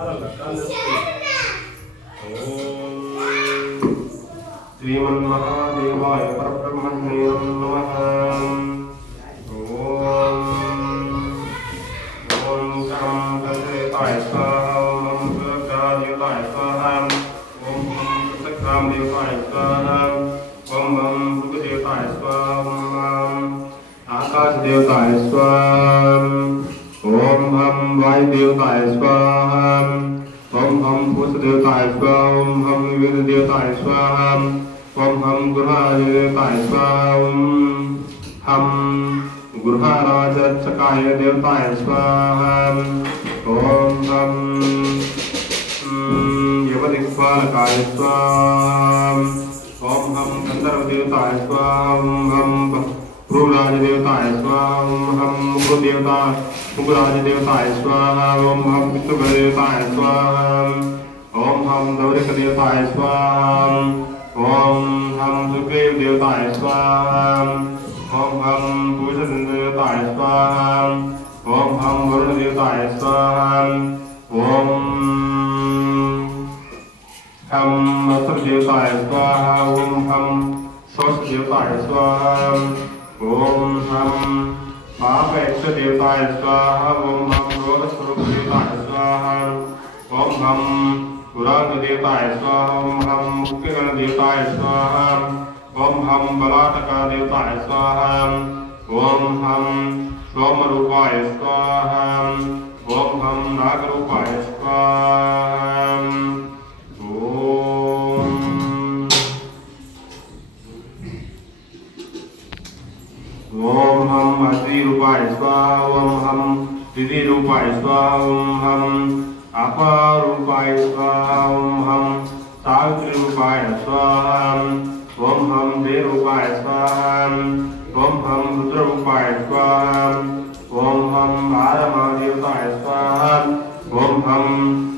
श्री महादेवाय परब्रह्मणे नमः ओम शं गणेशाय स्वाहा ओम सुरकादेवाय स्वाहा ओम सत्कामदेवाय स्वाहा ओम भृगुदेवाय स्वाहा आकाशदेवताय स्वाहा ओम वायुदेवताय स्वाहा ओम भूतदेवताय स्वाहा ओम वीरदेवताय स्वाहा ओम गृहदेवताय स्वाहा ओम गृहराजरक्षकाय देवताय स्वाहा ओम यमदिक्पालकाय स्वाहा ओम गंधर्वदेवताय स्वाहा ओम भ्रूराजदेवताय स्वाहा ओम मुकुराजदेवताय स्वाहा ओम पितृदेवताय स्वाहा ओम दौरिकदेवताय स्वाहा ओम सुग्रीवदेवताय स्वाहा ओम पूषदेवताय स्वाहा ओम वरुणदेवताय स्वाहा ओम असुरदेवताय स्वाहा ओम शोषदेवताय स्वाहा ओम महावैश्वदेवताय स्वाहा ओम क्रोधस्वरूपदेवताय स्वाहा ओम पुराणदेवताय स्वाहा ओम मुक्तिगणदेवताय स्वाहा ओम बलाटकदेवताय स्वाहा ओम सोमरूपाय स्वाहा ओम नागरूपाय स्वाहा ओम अग्निरूपाय स्वाहा ओम विधिरूपाय स्वाहा ओम अपारूपाय स्वाहा ओम सावित्रीरूपाय स्वाहा ओम देवरूपाय स्वाहा ओम रुद्ररूपाय स्वाहा ओम आरमादेवताय स्वाहा ओम